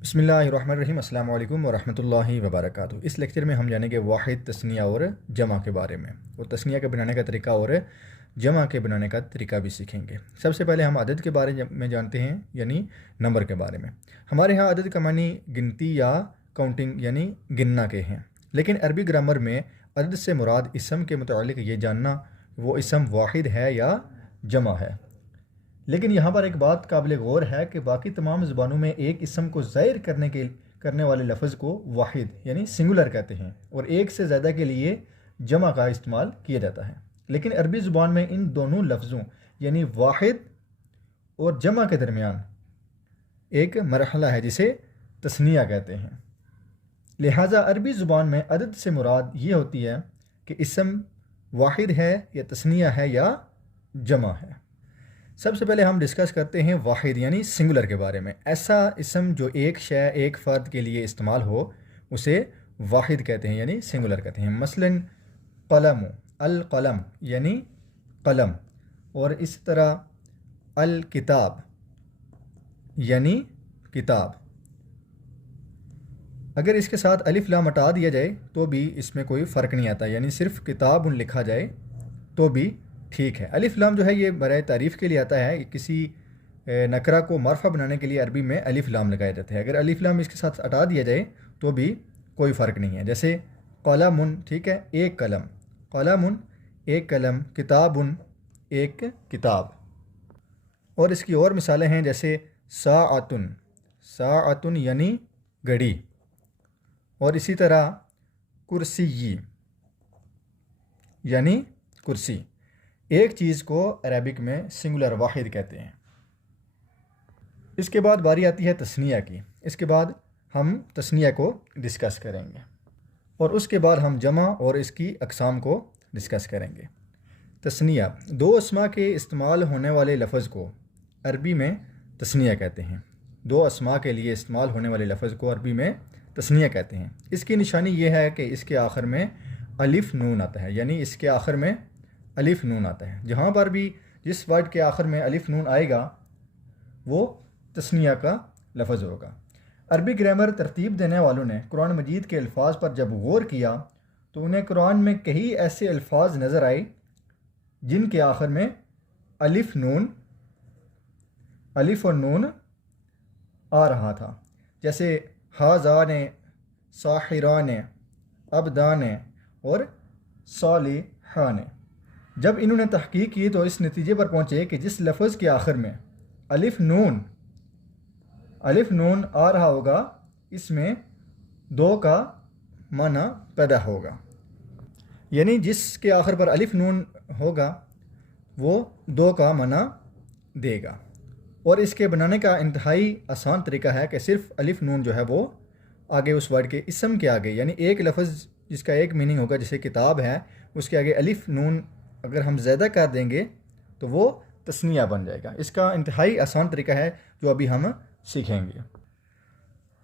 बिस्मिल्लाहिर्रहमानिर्रहीम अस्सलामु अलैकुम वरहमतुल्लाहि वबरकातुहू। इस लेक्चर में हम जानेंगे वाहिद, तस्निया और जमा के बारे में, और तस्निया के बनाने का तरीका और जमा के बनाने का तरीका भी सीखेंगे। सबसे पहले हम अदद के बारे में जानते हैं, यानी नंबर के बारे में। हमारे यहाँ अदद का मानी गिनती या काउंटिंग यानी गिनना के हैं, लेकिन अरबी ग्रामर में अदद से मुराद इसम के मुतालिक ये जानना वो इसम वाहिद है या जमा है। लेकिन यहाँ पर एक बात काबिल गौर है कि बाकी तमाम ज़ुबानों में एक इसम को ज़ाहिर करने वाले लफ्ज़ को वाहिद यानी सिंगुलर कहते हैं, और एक से ज़्यादा के लिए जमा का इस्तेमाल किया जाता है। लेकिन अरबी ज़ुबान में इन दोनों लफ्ज़ों यानी वाहिद और जमा के दरमियान एक मरहला है जिसे तस्निया कहते हैं। लिहाजा अरबी ज़ुबान में अदद से मुराद ये होती है कि इसम वाहिद है या तस्निया है या जमा है। सबसे पहले हम डिस्कस करते हैं वाहिद यानी सिंगुलर के बारे में। ऐसा इसम जो एक शय एक फ़र्द के लिए इस्तेमाल हो उसे वाहिद कहते हैं यानी सिंगुलर कहते हैं। मसलन कलम, अल कलम यानी कलम, और इस तरह अल किताब यानी किताब। अगर इसके साथ अलिफ लाम हटा दिया जाए तो भी इसमें कोई फ़र्क नहीं आता, यानी सिर्फ किताब लिखा जाए तो भी ठीक है। अलिफ लाम जो है ये बराए तारीफ़ के लिए आता है। किसी नकरा को मरफ़ा बनाने के लिए अरबी में अलिफ लाम लगाया जाता है। अगर अलिफ लाम इसके साथ हटा दिया जाए तो भी कोई फ़र्क नहीं है। जैसे कलमुन, ठीक है, एक कलम, कलमुन एक कलम, किताबुन एक किताब। और इसकी और मिसालें हैं, जैसे साअतुन, साअतुन यानी घड़ी, और इसी तरह कुर्सी यानी कुर्सी। एक चीज़ को अरबिक में सिंगुलर वाहिद कहते हैं। इसके बाद बारी आती है तस्निया की। इसके बाद हम तस्निया को डिस्कस करेंगे, और उसके बाद हम जमा और इसकी अक़साम को डिस्कस करेंगे। तस्निया, दो अस्मा के इस्तेमाल होने वाले लफ्ज़ को अरबी में तस्निया कहते हैं। दो अस्मा के लिए इस्तेमाल होने वाले लफ्ज़ को अरबी में तस्निया कहते हैं। इसकी निशानी ये है कि इसके आखिर में अलिफ नून आता है, यानी इसके आखिर में अलिफ नून आता है। जहाँ पर भी जिस वर्ड के आखिर में अलिफ नून आएगा वो तस्निया का लफ्ज़ होगा। अरबी ग्रामर तरतीब देने वालों ने कुरान मजीद के अल्फाज पर जब गौर किया तो उन्हें कुरान में कई ऐसे अल्फाज नज़र आए जिनके आखिर में अलिफ और नून आ रहा था, जैसे हाज़ाने, साहिराने, अबदाने और सालिहाने। जब इन्होंने तहकीक की तो इस नतीजे पर पहुँचे कि जिस लफ्ज़ के आखिर में अलिफ नून आ रहा होगा इसमें दो का माना पैदा होगा, यानी जिसके आखिर पर अलिफ नून होगा वो दो का माना देगा। और इसके बनाने का इंतहाई आसान तरीका है कि सिर्फ अलिफ नून जो है वो आगे उस वर्ड के इसम के आगे, यानी एक लफ्ज़ जिसका एक मीनिंग होगा जैसे किताब है, उसके आगे अलिफ नून अगर हम ज़्यादा कर देंगे तो वो तस्निया बन जाएगा। इसका इंतहाई आसान तरीका है जो अभी हम सीखेंगे।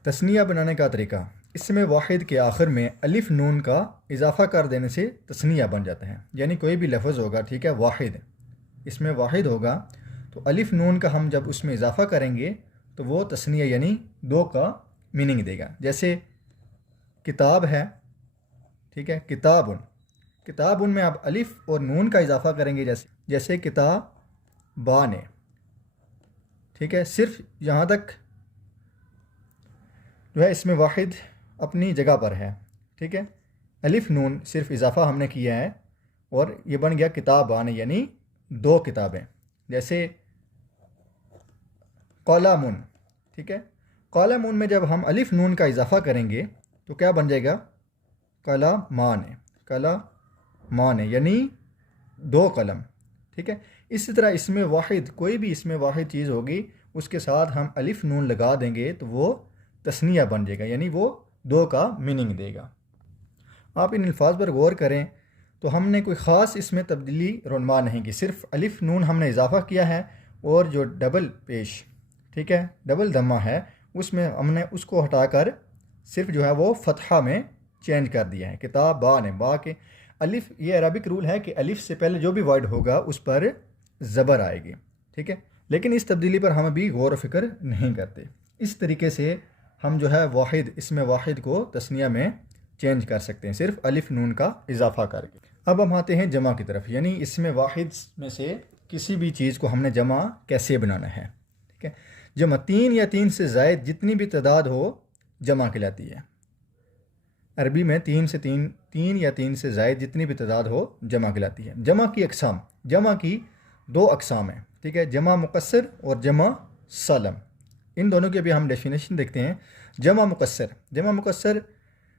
तस्निया बनाने का तरीका, इसमें वाहिद के आखिर में अलिफ नून का इजाफ़ा कर देने से तस्निया बन जाता है। यानी कोई भी लफ्ज़ होगा, ठीक है, वाहिद, इसमें वाहिद होगा तो अलिफ नून का हम जब उसमें इजाफ़ा करेंगे तो वो तस्निया यानी दो का मीनिंग देगा। जैसे किताब है, ठीक है, किताबुन में आप अलिफ और नून का इजाफ़ा करेंगे, जैसे किताबाने, ठीक है। सिर्फ यहाँ तक जो है इसमें वाहिद अपनी जगह पर है, ठीक है। अलिफ नून सिर्फ इजाफ़ा हमने किया है और ये बन गया किताबाने यानी दो किताबें। जैसे कलामुन, ठीक है, कलामुन में जब हम अलिफ नून का इजाफ़ा करेंगे तो क्या बन जाएगा, कलामाने यानी दो कलम, ठीक है। इसी तरह इसमें वाहिद, कोई भी इसमें वाहिद चीज़ होगी उसके साथ हम अलिफ नून लगा देंगे तो वो तस्निया बन जाएगा, यानी वो दो का मीनिंग देगा। आप इन अल्फाज पर गौर करें तो हमने कोई ख़ास इसमें तब्दीली रुनमा नहीं की, सिर्फ अलिफ नून हमने इजाफ़ा किया है और जो डबल पेश, ठीक है, डबल दम्मा है उसमें हमने उसको हटाकर सिर्फ जो है वो फ़तहा में चेंज कर दिया है। किताब बा ने, बा के अलिफ, ये अरबिक रूल है कि अलिफ से पहले जो भी वर्ड होगा उस पर ज़बर आएगी, ठीक है। लेकिन इस तब्दीली पर हम अभी गौर व फिक्र नहीं करते। इस तरीके से हम जो है वाहिद, इसमें वाहिद को तस्निया में चेंज कर सकते हैं सिर्फ अलिफ नून का इजाफा करके। अब हम आते हैं जमा की तरफ, यानी इसमें वाहिद में से किसी भी चीज़ को हमने जमा कैसे बनाना है। ठीक है, जमा 3 या 3 से ज़ायद जितनी भी तादाद हो जमा कहलाती है। अरबी में 3 या 3 से ज़ायद जितनी भी तादाद हो जमा कहलाती है। जमा की अक़साम, जमा की 2 अक़साम हैं। ठीक है, जमा मुकस्सर और जमा सालम। इन दोनों की अभी हम डेफिनेशन देखते हैं। जमा मुकस्सर, जमा मुकस्सर,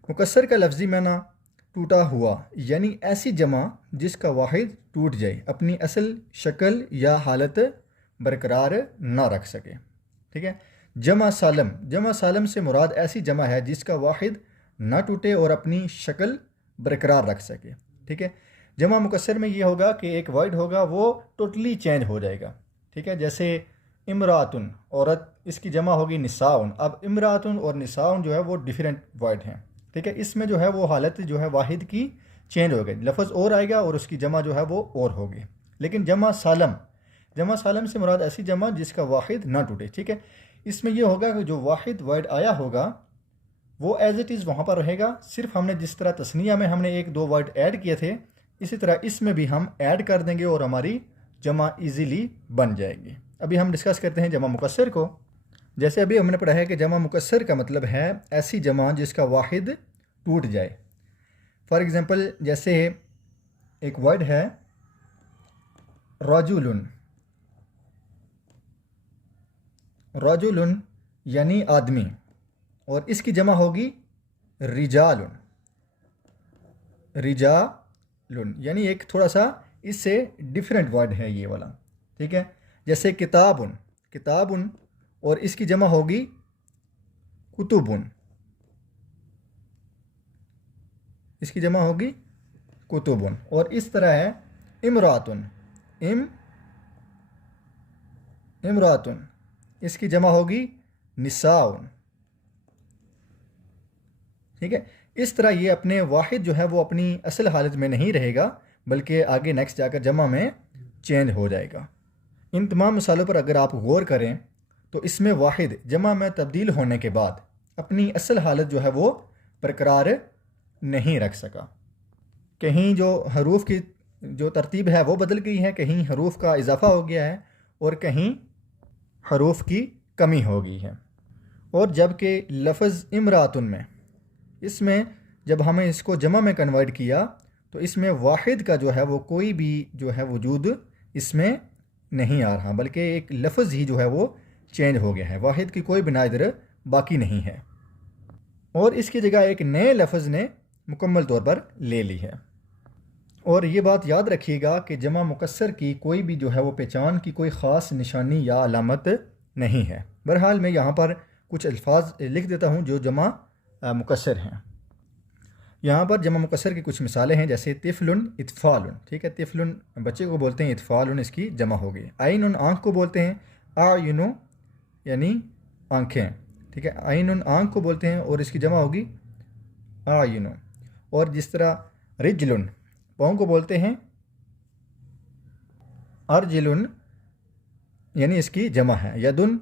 मुकस्सर का लफ्ज़ी माना टूटा हुआ, यानी ऐसी जमा जिसका वाहिद टूट जाए, अपनी असल शक्ल या हालत बरकरार ना रख सके। ठीक है, जमा सालम, जमा सालम से मुराद ऐसी जमा है जिसका वाहिद ना टूटे और अपनी शक्ल बरकरार रख सके। ठीक है, जमा मुकस्सर में ये होगा कि एक वर्ड होगा वो टोटली चेंज हो जाएगा। ठीक है, जैसे इमरातुन औरत, इसकी जमा होगी निसाउन। अब इमरातुन और निसाउन जो है वो डिफरेंट वर्ड हैं। ठीक है, इसमें जो है वो हालत जो है वाहिद की चेंज हो गई, लफ्ज़ और आएगा और उसकी जमा जो है वो और होगी। लेकिन जमा सालम, जमा सालम से मुराद ऐसी जमा जिसका वाहिद ना टूटे। ठीक है, इसमें यह होगा कि जो वाहिद वर्ड आया होगा वो एज इट इज़ वहाँ पर रहेगा, सिर्फ हमने जिस तरह तस्निया में हमने 1-2 वर्ड ऐड किए थे, इसी तरह इसमें भी हम ऐड कर देंगे और हमारी जमा ईज़िली बन जाएगी। अभी हम डिस्कस करते हैं जमा मुकस्सर को। जैसे अभी हमने पढ़ा है कि जमा मुकस्सर का मतलब है ऐसी जमा जिसका वाहिद टूट जाए। फॉर एग्ज़ाम्पल, जैसे एक वर्ड है रजुलुन, रजुलुन यानी आदमी, और इसकी जमा होगी रिजालुन, रिजालुन यानी एक थोड़ा सा इससे डिफरेंट वर्ड है ये वाला। ठीक है, जैसे किताबुन, किताबुन और इसकी जमा होगी कुतुबुन, इसकी जमा होगी कुतुबुन। और इस तरह है इमरातुन, इमरातुन, इसकी जमा होगी निसाउन। ठीक है, इस तरह ये अपने वाहिद जो है वो अपनी असल हालत में नहीं रहेगा, बल्कि आगे नेक्स्ट जाकर जमा में चेंज हो जाएगा। इन तमाम मिसालों पर अगर आप गौर करें तो इसमें वाहिद जमा में तब्दील होने के बाद अपनी असल हालत जो है वो बरकरार नहीं रख सका। कहीं जो हरूफ की जो तरतीब है वो बदल गई है, कहीं हरूफ का इजाफा हो गया है और कहीं हरूफ की कमी हो गई है। और जबकि लफ्ज़ इमरातुन में, इसमें जब हमें इसको जमा में कन्वर्ट किया तो इसमें वाहिद का जो है वो कोई भी जो है वजूद इसमें नहीं आ रहा, बल्कि एक लफ्ज़ ही जो है वो चेंज हो गया है, वाहिद की कोई बिना इधर बाकी नहीं है, और इसकी जगह एक नए लफ्ज़ ने मुकम्मल तौर पर ले ली है। और ये बात याद रखिएगा कि जमा मुकस्सर की कोई भी जो है वो पहचान की कोई ख़ास निशानी या अलामत नहीं है। बहरहाल मैं यहाँ पर कुछ अल्फाज लिख देता हूँ जो जमा मुकस्सर हैं। यहाँ पर जमा मुकस्सर की कुछ मिसालें हैं, जैसे तिफ़लुन, इत्फ़ालुन। ठीक है, तिफ़लुन बच्चे को बोलते हैं, इत्फ़ालुन इसकी जमा हो गई। आइनुन आँख को बोलते हैं, आयुनु यानी आँखें। ठीक है, आइनुन आँख को बोलते हैं और इसकी जमा होगी आयुनु। और जिस तरह रिजलुन पाँव को बोलते हैं अर्जिलुन यानी इसकी जमा है। यदुन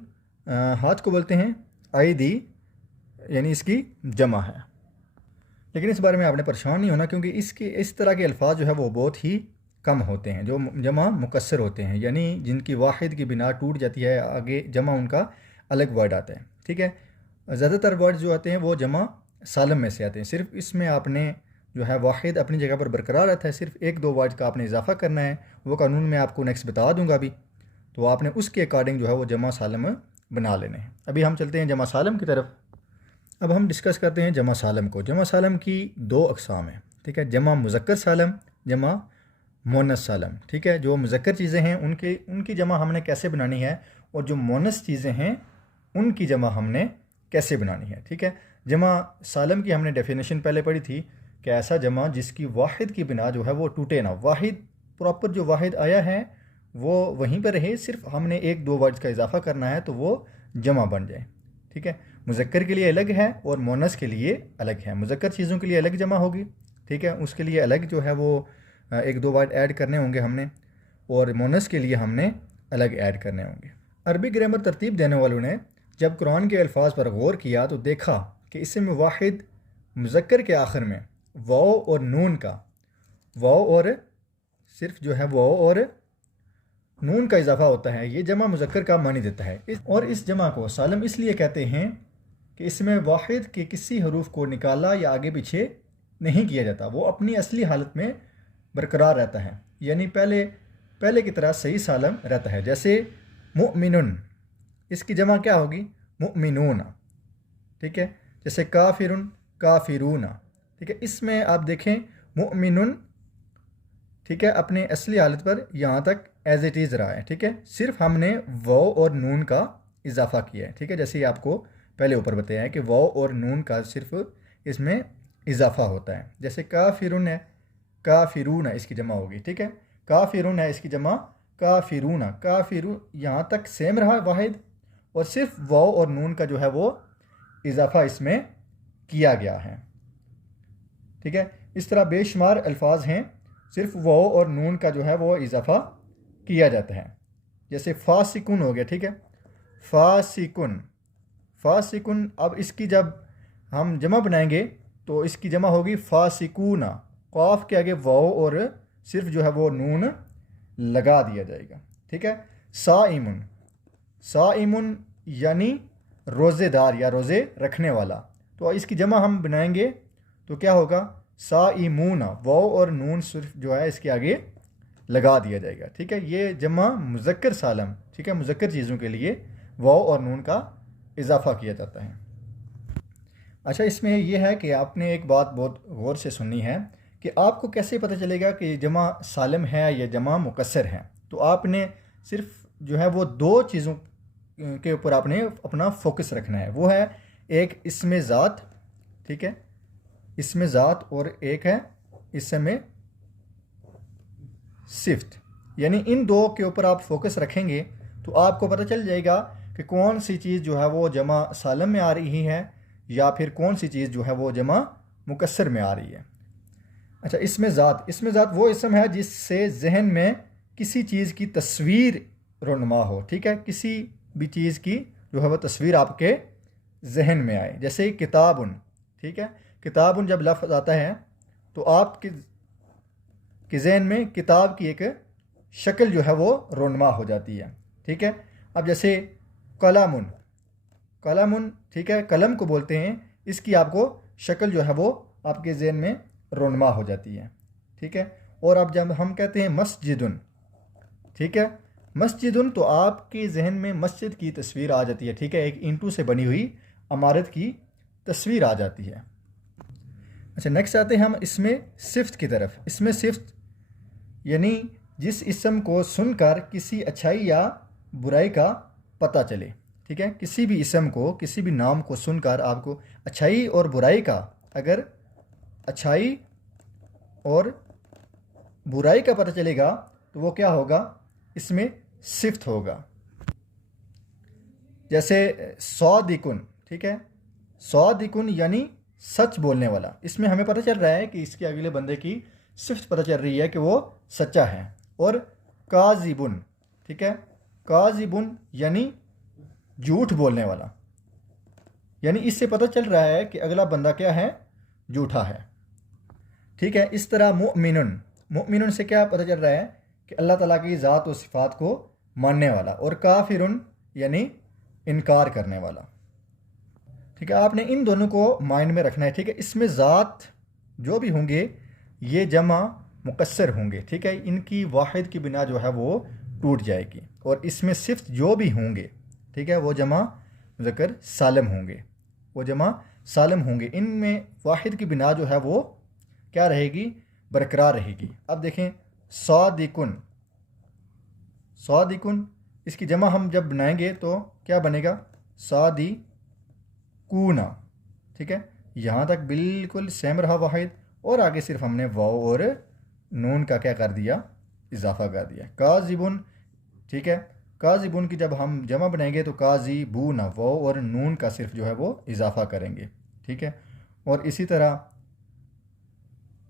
हाथ को बोलते हैं आइदी यानी इसकी जमा है। लेकिन इस बारे में आपने परेशान नहीं होना, क्योंकि इसके इस तरह के अल्फाज जो है वो बहुत ही कम होते हैं जो जमा मुकस्सर होते हैं, यानी जिनकी वाहिद की बिना टूट जाती है, आगे जमा उनका अलग वर्ड आता है। ठीक है, ज़्यादातर वर्ड जो आते हैं वो जमा सालम में से आते हैं। सिर्फ इसमें आपने जो है वाहिद अपनी जगह पर बरकरार रहता है, सिर्फ 1-2 वर्ड का आपने इजाफा करना है। वो कानून मैं आपको नेक्स्ट बता दूंगा अभी, तो आपने उसके अकॉर्डिंग जो है वो जमा सालम बना लेने हैं। अभी हम चलते हैं जमा सालम की तरफ। अब हम डिस्कस करते हैं जमा सालम को। जमा सालम की 2 अक़साम हैं। ठीक है, जमा मुज़क्कर सालम, जमा मोनस सालम। ठीक है, जो मुज़क्कर चीज़ें हैं उनकी जमा हमने कैसे बनानी है, और जो मोनस चीज़ें हैं उनकी जमा हमने कैसे बनानी है। ठीक है, जमा सालम की हमने डेफिनेशन पहले पढ़ी थी कि ऐसा जमा जिसकी वाहिद की बिना जो है वो टूटे ना, वाहिद प्रॉपर जो वाहिद आया है वो वहीं पर रहे, सिर्फ हमने 1-2 वर्ड्स का इजाफा करना है तो वो जमा बन जाए। ठीक है, मुज़क्कर के लिए अलग है और मोनस के लिए अलग है। मुज़क्कर चीज़ों के लिए अलग जमा होगी। ठीक है, उसके लिए अलग जो है वो 1-2 वर्ड ऐड करने होंगे हमने, और मोनस के लिए हमने अलग ऐड करने होंगे। अरबी ग्रामर तरतीब देने वालों ने जब कुरान के अल्फाज पर गौर किया तो देखा कि इसम वाहिद मुज़क्कर के आखिर में वाव और नून का वाव और सिर्फ जो है वाव और नून का इजाफा होता है। ये जमा मुज़क्कर का मानी देता है। और इस जमा को सालम इसलिए कहते हैं कि इसमें वाहिद के किसी हरूफ को निकाला या आगे पीछे नहीं किया जाता, वो अपनी असली हालत में बरकरार रहता है, यानी पहले की तरह सही सालम रहता है। जैसे मुमिनुन, इसकी जमा क्या होगी? मुमिनून। ठीक है। जैसे काफिरुन, काफिरूना। ठीक है। इसमें आप देखें मुमिनुन, ठीक है, अपने असली हालत पर यहाँ तक एज इट इज़ रहा है। ठीक है। सिर्फ हमने वाव और नून का इजाफा किया है। ठीक है। जैसे आपको पहले ऊपर बताया है कि वाव और नून का सिर्फ इसमें इजाफा होता है। जैसे काफिरुन है, काफिरूना इसकी जमा होगी। ठीक है। काफिरुन है, इसकी जमा काफिरूना। काफिरू यहाँ तक सेम रहा वाहिद, और सिर्फ वाव और नून का जो है वो इजाफा इसमें किया गया है। ठीक है। इस तरह बेशुमार अल्फाज हैं, सिर्फ वाव और नून का जो है वो इजाफा किया जाता है। जैसे फासिकुन हो गया। ठीक है। फासिकुन, फासिकुन। अब इसकी जब हम जमा बनाएंगे तो इसकी जमा होगी फासिकूना। क़ाफ के आगे वाव और सिर्फ जो है वो नून लगा दिया जाएगा। ठीक है। साइमुन, साइमुन यानी रोज़ेदार या रोज़े रखने वाला। तो इसकी जमा हम बनाएंगे तो क्या होगा? साइमूना। वाव और नून सिर्फ जो है इसके आगे लगा दिया जाएगा। ठीक है। ये जमा मुज़क्कर सालम, ठीक है, मुज़क्कर चीज़ों के लिए वाव और नून का इजाफा किया जाता है। अच्छा, इसमें यह है कि आपने एक बात बहुत गौर से सुननी है कि आपको कैसे पता चलेगा कि जमा सालम है या जमा मुकस्सर है। तो आपने सिर्फ जो है वो दो चीज़ों के ऊपर आपने अपना फोकस रखना है। वो है एक इसमें ज़ात, ठीक है, इसमें ज़ात, और एक है इसमें सिफ्त। यानी इन दो के ऊपर आप फोकस रखेंगे तो आपको पता चल जाएगा कि कौन सी चीज़ जो है वो जमा सालम में आ रही है या फिर कौन सी चीज़ जो है वो जमा मुकस्सर में आ रही है। अच्छा, इसमें ज़ात, इसमें ज़ात वो इसम है जिससे जहन में किसी चीज़ की तस्वीर रोनुमा हो। ठीक है। किसी भी चीज़ की जो है वो तस्वीर आपके जहन में आए। जैसे किताबुन, ठीक है, किताबुन जब लफ्ज़ आता है तो आपके जहन में किताब की एक शक्ल जो है वो रोनुमा हो जाती है। ठीक है। अब जैसे कलामुन, कलामुन, ठीक है, कलम को बोलते हैं, इसकी आपको शक्ल जो है वो आपके जहन में रोनुमा हो जाती है। ठीक है। और अब जब हम कहते हैं मस्जिदुन, ठीक है, मस्जिदुन, तो आपके जहन में मस्जिद की तस्वीर आ जाती है। ठीक है। एक ईंटों से बनी हुई इमारत की तस्वीर आ जाती है। अच्छा, नेक्स्ट आते हैं हम इसमें सिफ्त की तरफ। इसमें सिफ्त यानी जिस इसम को सुनकर किसी अच्छाई या बुराई का पता चले। ठीक है। किसी भी इसम को, किसी भी नाम को सुनकर आपको अच्छाई और बुराई का, अगर अच्छाई और बुराई का पता चलेगा तो वो क्या होगा? इसमें सिफ्त होगा। जैसे सौदिकुन, ठीक है, सौदिकुन यानी सच बोलने वाला। इसमें हमें पता चल रहा है कि इसके अगले बंदे की सिफ्त पता चल रही है कि वो सच्चा है। और काजिबुन, ठीक है, काजिबुन यानी झूठ बोलने वाला, यानी इससे पता चल रहा है कि अगला बंदा क्या है? झूठा है। ठीक है। इस तरह मुमिनुन, मुमिनुन से क्या पता चल रहा है कि अल्लाह ताला की ज़ात और सिफ़ात को मानने वाला। और काफिरुन यानी इनकार करने वाला। ठीक है। आपने इन दोनों को माइंड में रखना है। ठीक है। इसमें ज़ात जो भी होंगे ये जमा मुकस्सर होंगे। ठीक है। इनकी वाहिद की बिना जो है वो टूट जाएगी। और इसमें सिफ्त जो भी होंगे, ठीक है, वो जमा मुज़क्कर सालम होंगे, वो जमा सालम होंगे। इनमें वाहिद की बिना जो है वो क्या रहेगी? बरकरार रहेगी। अब देखें सौदिकुन, सौदिकुन, इसकी जमा हम जब बनाएंगे तो क्या बनेगा? सादिकूना। ठीक है। यहाँ तक बिल्कुल सेम रहा वाहिद, और आगे सिर्फ हमने वाव और नून का क्या कर दिया? इजाफा कर दिया। काजिबुन, ठीक है, काजिबुन की जब हम जमा बनाएंगे तो काजिबूना, वाव और नून का सिर्फ जो है वो इजाफा करेंगे। ठीक है। और इसी तरह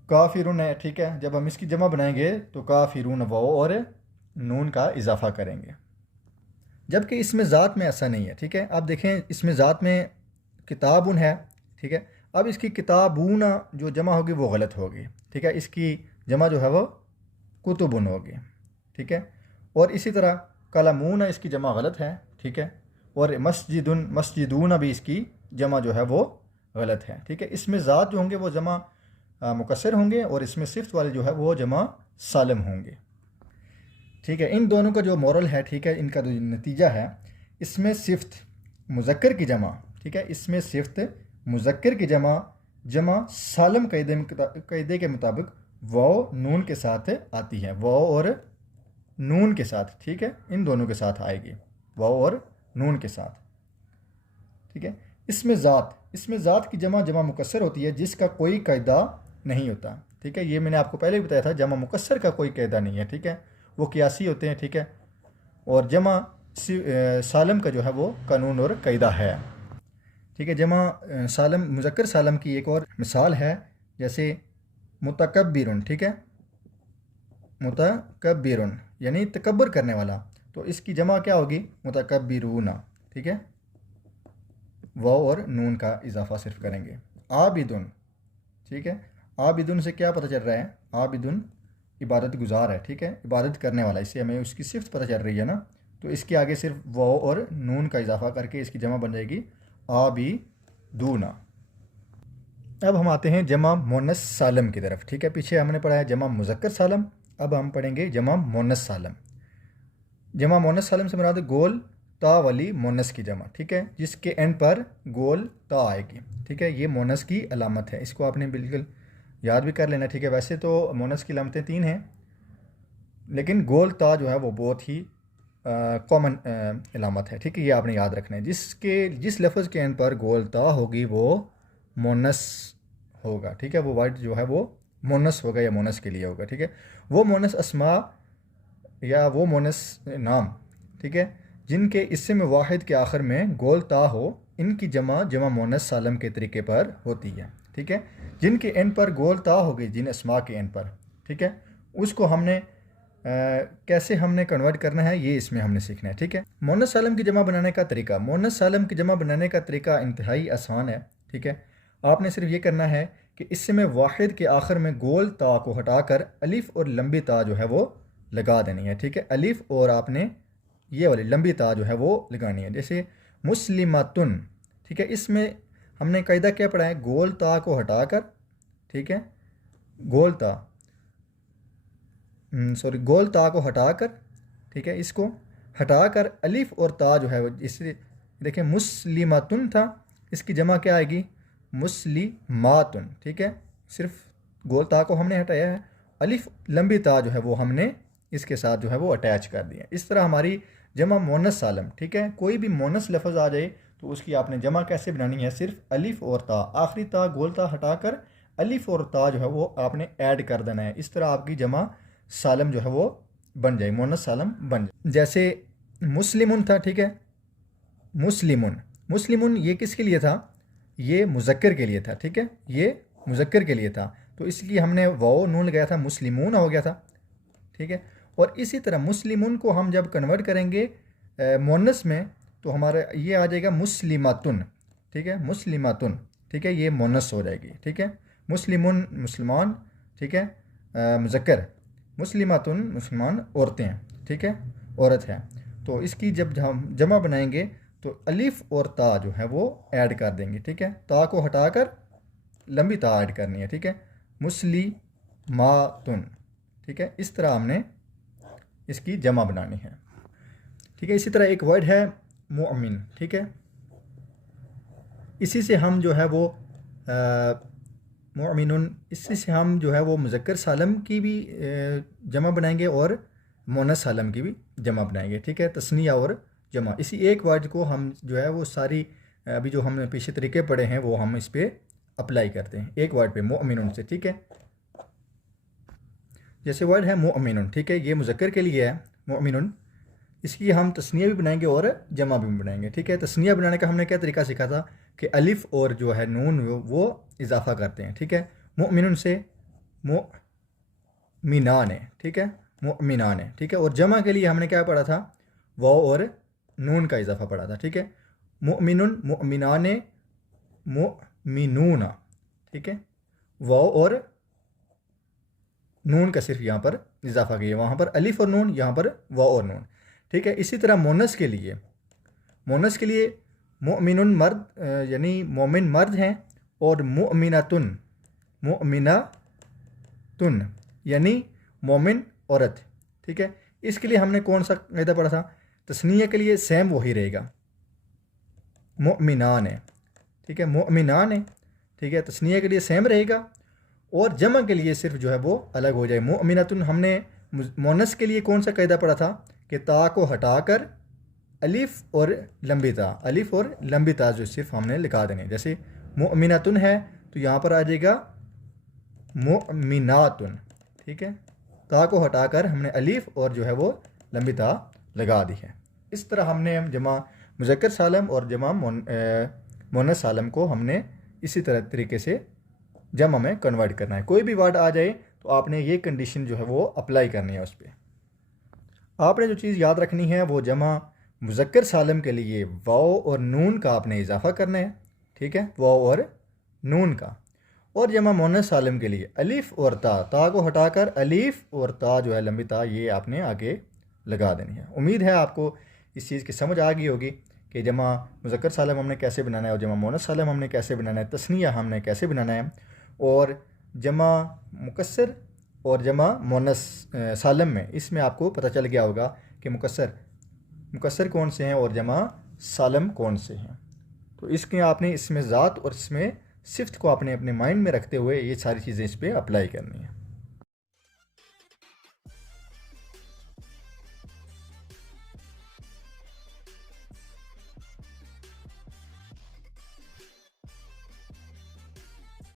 काफिरुन है, ठीक है, जब हम इसकी जमा बनाएंगे तो काफिरुन वाव और नून का इजाफा करेंगे। जबकि इसमें ज़ात में ऐसा नहीं है, ठीक है। आप देखें इसमें ज़ात में किताबुन है, ठीक है। अब इसकी किताबूना जो जमा होगी वो गलत होगी, ठीक है। इसकी जमा जो है वो कुतुबुन होगी, ठीक है। और इसी तरह कलमूना इसकी जमा गलत है, ठीक है। और मस्जिदुन मस्जिदूना भी इसकी जमा जो है वो गलत है, ठीक है। इसमें ज़ात जो होंगे वो जमा मुकस्सर होंगे और इसमें सिफ्त वाले जो है वो जमा सालम होंगे, ठीक है। इन दोनों का जो मॉरल है, ठीक है, इनका जो नतीजा है, इसमें सिफ्त मुज़क्कर की जमा, ठीक है, इसमें सिफ्त मुज़क्कर की जमा जमा सालम कायदे के मुताबिक वाव नून के साथ आती है, वाव और नून के साथ, ठीक है, इन दोनों के साथ आएगी, वाव और नून के साथ, ठीक है। इसमें ज़ात की जमा जमा मुकस्सर होती है जिसका कोई कायदा नहीं होता, ठीक है। ये मैंने आपको पहले भी बताया था, जमा मुकस्सर का कोई कायदा नहीं है, ठीक है, वो कियासी होते हैं, ठीक है। और जमा सालम का जो है वो कानून और कायदा है, ठीक है। जमा सालम मुज़क्कर सालम की एक और मिसाल है, जैसे मुतकब्बिरुन, ठीक है, मुतकब्बिरुन यानी तकब्बर करने वाला, तो इसकी जमा क्या होगी, मुतकब्बिरूना, ठीक है। वाव और नून का इजाफा सिर्फ करेंगे। आबिदुन, ठीक है, आबिदुन से क्या पता चल रहा है, आबिदुन इबादत गुजार है, ठीक है, इबादत करने वाला, इससे हमें उसकी सिफ्त पता चल रही है ना। तो इसके आगे सिर्फ वाव और नून का इजाफा करके इसकी जमा बन जाएगी आबिदूना। अब हम आते हैं जमा मोनस सालम की तरफ, ठीक है। पीछे हमने पढ़ा है जमा मुज़क्कर सालम, अब हम पढ़ेंगे जमा मोनस सालम। जमा मोनस सालम से मुराद गोल ता वाली मोनस की जमा, ठीक है, जिसके एंड पर गोल ता आएगी, ठीक है। ये मोनस की अलामत है, इसको आपने बिल्कुल याद भी कर लेना, ठीक है। वैसे तो मोनस की अलामतें 3 हैं, लेकिन गोल ता जो है वो बहुत ही कॉमन अलामत है, ठीक है, ये आपने याद रखना है। जिस लफ्ज़ के एंड पर गोल ता होगी वो मोनस होगा, ठीक है, वो वर्ड जो है वो मोनस होगा या मोनस के लिए होगा, ठीक है। वो मोनस अस्मा या वो मोनस नाम, ठीक है, जिनके इस्म वाहिद के आखिर में गोल ता हो, इनकी जमा जमा मोनस सालम के तरीके पर होती है, ठीक है। जिनके एंड पर गोल ता होगी, जिन अस्मा के एंड पर, ठीक है, उसको हमने कैसे हमने कन्वर्ट करना है ये इसमें हमने सीखना है, ठीक है। मोनस सालम की जमा बनाने का तरीका, मोनस सालम की जमा बनाने का तरीका इंतहाई आसान है, ठीक है। आपने सिर्फ ये करना है कि इसमें वाहिद के आखिर में गोल ता को हटाकर अलिफ और लंबी ता जो है वो लगा देनी है, ठीक है। अलिफ और आपने ये वाली लंबी ता जो है वो लगानी है, जैसे मुस्लिमातुन, ठीक है। इसमें हमने कायदा क्या पढ़ा है, गोल ता को हटाकर, ठीक है, गोल ता गोल ता को हटाकर, ठीक है, इसको हटाकर अलिफ और ता जो है वो, इससे देखें मुस्लिमातुन था, इसकी जमा क्या आएगी, मुस्लिमातुन, ठीक है। सिर्फ गोल ता को हमने हटाया है, अलिफ लंबी ता जो है वो हमने इसके साथ जो है वो अटैच कर दिया। इस तरह हमारी जमा मोनस सालम, ठीक है, कोई भी मोनस लफ्ज़ आ जाए तो उसकी आपने जमा कैसे बनानी है, सिर्फ अलिफ और ता, आखिरी ता गोल ता हटाकर अलिफ और ता जो है वो आपने ऐड कर देना है। इस तरह आपकी जमा सालम जो है वो बन जाए, मोनस सालम बन जाए। जैसे मुस्लिमुन था, ठीक है, मुस्लिमुन, मुस्लिमुन ये किसके लिए था, ये मुज़क्कर के लिए था, ठीक है, ये मुज़क्कर के लिए था, तो इसलिए हमने वाव नून लगाया था, मुस्लिमून हो गया था, ठीक है। और इसी तरह मुस्लिमुन को हम जब कन्वर्ट करेंगे मोनस में तो हमारा ये आ जाएगा मुस्लिमातुन, ठीक है, मुस्लिमातुन, ठीक है, ये मोनस हो जाएगी, ठीक है। मुस्लिमुन मुसलमान, ठीक है, मुज़क्कर, मुस्लिमातुन मुसलमान औरतें हैं, ठीक है, औरत है। तो इसकी जब हम जमा बनाएंगे तो अलिफ और ता जो है वो ऐड कर देंगे, ठीक है, ता को हटाकर लंबी ता ऐड करनी है, ठीक है, मुस्लिमातुन, ठीक है। इस तरह हमने इसकी जमा बनानी है, ठीक है। इसी तरह एक वर्ड है मुअमिन, ठीक है, इसी से हम जो है वो मुअमिनुन, इसी से हम जो है वो मुज़क्कर सालम की भी जमा बनाएंगे और मोनस सालम की भी जमा बनाएंगे, ठीक है, तस्निया और जमा। इसी एक वर्ड को हम जो है वो सारी अभी जो हमने पीछे तरीके पढ़े हैं वो हम इस पर अप्लाई करते हैं एक वर्ड पे, मुअमिनुन से, ठीक है। जैसे वर्ड है मुअमिनुन, ठीक है, ये मुज़क्कर के लिए है मुअमिनुन, इसकी हम तस्निया भी बनाएंगे और जमा भी बनाएंगे, ठीक है। तस्निया बनाने का हमने क्या तरीका सीखा था कि अलिफ और जो है नून वो इजाफा करते हैं, ठीक है। मुअमिनुन से मुअमिनान है, ठीक है, मुअमिनान है, ठीक है। और जमा के लिए हमने क्या पढ़ा था, वाव और नून का इजाफा पढ़ा था, ठीक है। मुअमिनुन, मुअमिनाने, मुअमिनूना, ठीक है। वाव और नून का सिर्फ यहाँ पर इजाफा किया, वहाँ पर अलिफ और नून, यहाँ पर वाव और नून, ठीक है। इसी तरह मोनस के लिए मुअमिनुन मर्द यानी मोमिन मर्द हैं, और मुअमिनातुन यानी मोमिन औरत, ठीक है। इसके लिए हमने कौन सा कायदा पढ़ा था? तस्निया के लिए सेम वही रहेगा, मुअमिनान है, ठीक है, मुअमिनान है, ठीक है। तस्निया के लिए सेम रहेगा, और जमा के लिए सिर्फ जो है वो अलग हो जाए। मुअमिनातुन हमने मोनस के लिए कौन सा कायदा पढ़ा था कि ता को हटाकर अलिफ और लंबी ता जो सिर्फ हमने लिखा देने। जैसे मुअमिनातुन है तो यहाँ पर आ जाएगा मुअमिनातुन, ठीक है। ता को हटाकर हमने अलिफ और जो है वो लंबी ता लगा दी है। इस तरह हमने जमा मुज़क्कर सालम और जमा मोनस सालम को हमने इसी तरीके से जमा में कन्वर्ट करना है। कोई भी वर्ड आ जाए तो आपने ये कंडीशन जो है वो अप्लाई करनी है उस पर। आपने जो चीज़ याद रखनी है वो जमा मुज़क्कर सालम के लिए वाव और नून का आपने इजाफा करना है, ठीक है, वाव और नून का। और जमा मोनस सालम के लिए अलिफ और ता को हटाकर अलिफ और ता जो है लंबी ता ये आपने आगे लगा देनी है। उम्मीद है आपको इस चीज़ की समझ आ गई होगी कि जमा मुज़क्कर सालम हमने कैसे बनाना है, और जमा मोनस सालम हमने कैसे बनाना है, तस्निया हमने कैसे बनाना है, और जमा मुकस्सर और जमा मोनस सालम में इसमें आपको पता चल गया होगा कि मुकस्सर कौन से हैं और जमा सालम कौन से हैं। तो इसके आपने इसमें ज़ात और इसमें सिफ्त को आपने अपने माइंड में रखते हुए ये सारी चीज़ें इस पर अप्लाई करनी है।